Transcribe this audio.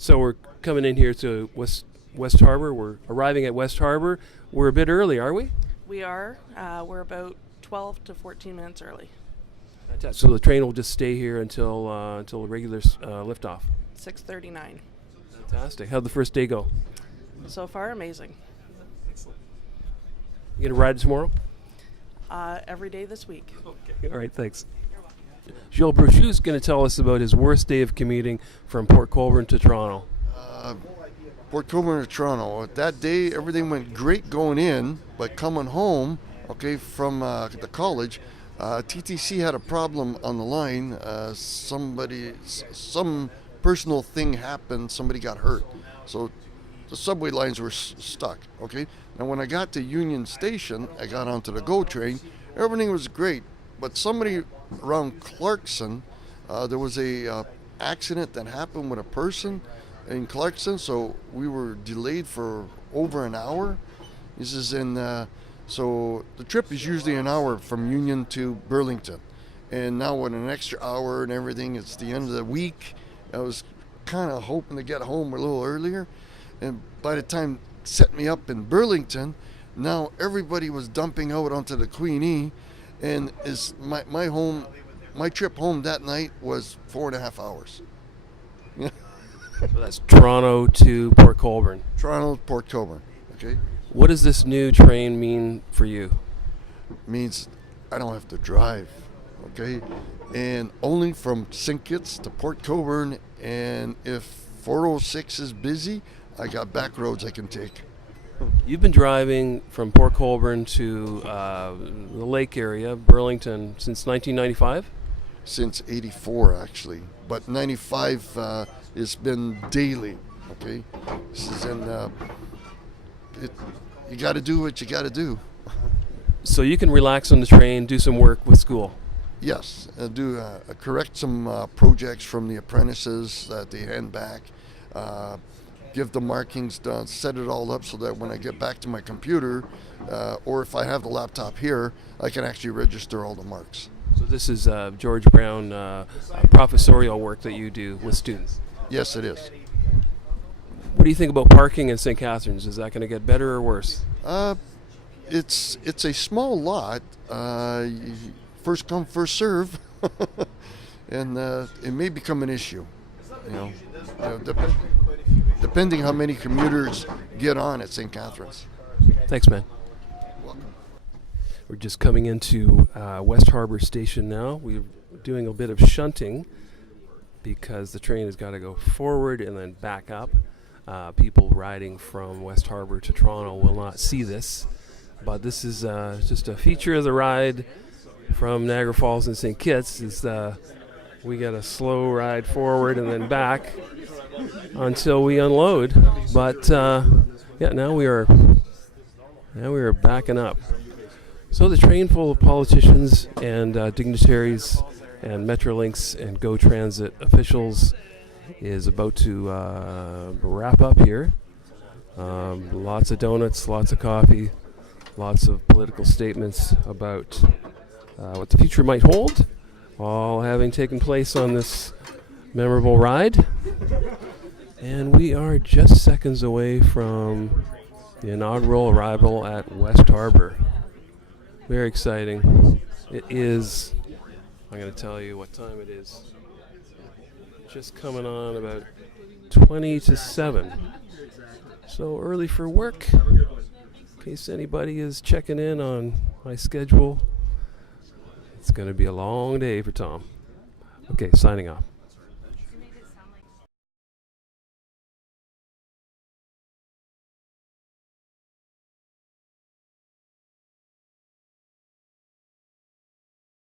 So we're coming in here to West Harbor. We're arriving at West Harbor. We're a bit early, are we? We are. We're about 12 to 14 minutes early. Fantastic. So the train will just stay here until the regular liftoff. 6:39. Fantastic. How'd the first day go? So far, amazing. You gonna ride tomorrow? Every day this week. Okay. All right. Thanks. Gilles Brochu is going to tell us about his worst day of commuting from Port Colborne to Toronto. Port Colborne to Toronto. That day, everything went great going in, but coming home, from the college, TTC had a problem on the line. Some personal thing happened. Somebody got hurt, so the subway lines were stuck. Okay. Now, when I got to Union Station, I got onto the GO train. Everything was great, but somebody around Clarkson, there was a accident that happened with a person in Clarkson, so we were delayed for over an hour. This is so the trip is usually an hour from Union to Burlington, and now with an extra hour and everything, it's the end of the week. I was kind of hoping to get home a little earlier, and by the time it set me up in Burlington, now everybody was dumping out onto the Queenie, and my trip home that night was 4.5 hours. So that's Toronto to Port Colborne. Toronto to Port Colborne. Okay. What does this new train mean for you? Means I don't have to drive. Okay. And only from St. Kitts to Port Colborne, and if 406 is busy, I got back roads I can take. You've been driving from Port Colborne to the lake area, Burlington, since 1995? Since 84, actually. But 95 it's been daily, okay? This is you got to do what you got to do. So you can relax on the train, do some work with school? Yes, correct some projects from the apprentices that they hand back, give the markings done, set it all up so that when I get back to my computer, or if I have the laptop here, I can actually register all the marks. So this is George Brown professorial work that you do with students? Yes, it is. What do you think about parking in St. Catharines? Is that going to get better or worse? It's a small lot. First come, first serve, and it may become an issue. Depending how many commuters get on at St. Catharines. Thanks, man. We're just coming into West Harbor Station now. We're doing a bit of shunting because the train has got to go forward and then back up. People riding from West Harbor to Toronto will not see this, but this is just a feature of the ride from Niagara Falls and St. Kitts. We got a slow ride forward and then back until we unload. But now we are backing up. So the train full of politicians and dignitaries and Metrolinx and GO Transit officials is about to wrap up here. Lots of donuts, lots of coffee, lots of political statements about what the future might hold, all having taken place on this memorable ride. And we are just seconds away from the inaugural arrival at West Harbor. Very exciting. It is, I'm going to tell you what time it is. Just coming on about 20 to 7. So early for work, in case anybody is checking in on my schedule. It's going to be a long day for Tom. Okay, signing off.